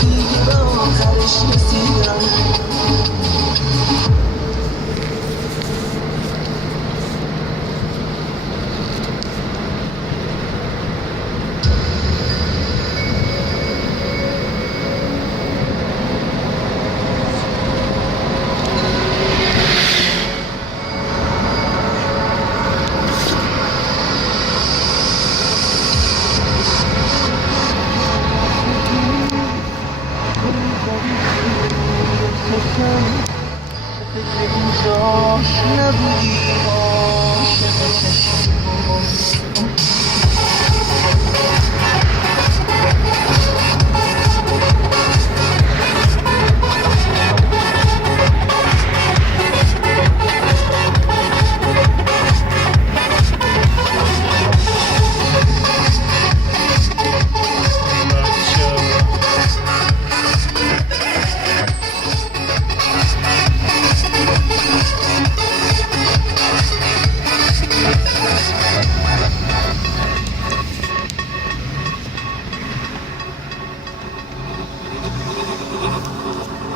دیگه به آخرش رسیدم. فکر اینجاش نبودی عاشق چشم.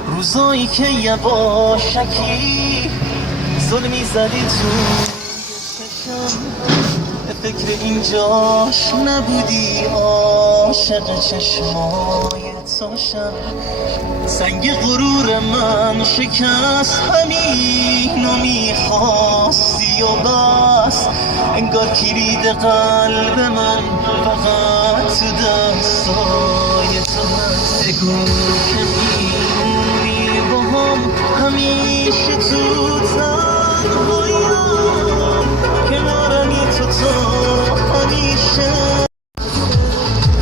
روزایی که یواشکی ظلمی زدی تو چشم، به فکر اینجاش نبودی عاشق چشمای توشم. سنگ غرور من شکست همینو میخواستی و بس، انگار کلید قلب من فقط تو دستای تو هست. بگو که میمونی با هم همیشه تو تنهاییم، کنارمی تو تا همیشه.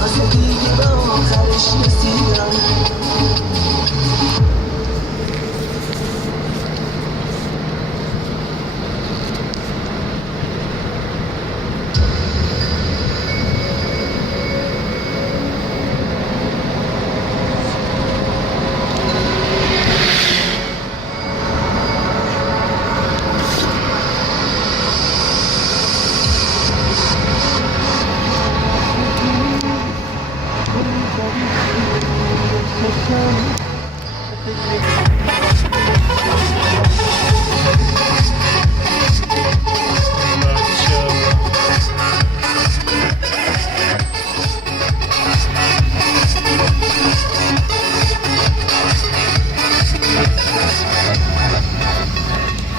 واسه دیگه به آخرش رسیدم.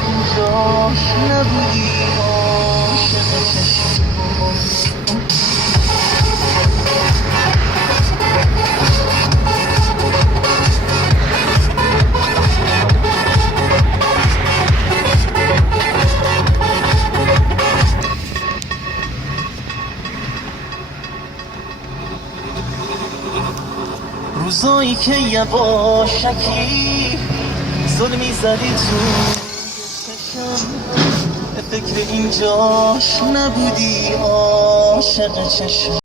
اینجاش نبودی عاشق چشم. روزایی که یواشکی ظلمی زدی تو چشم، به فکر اینجاش نبودی عاشق چشم.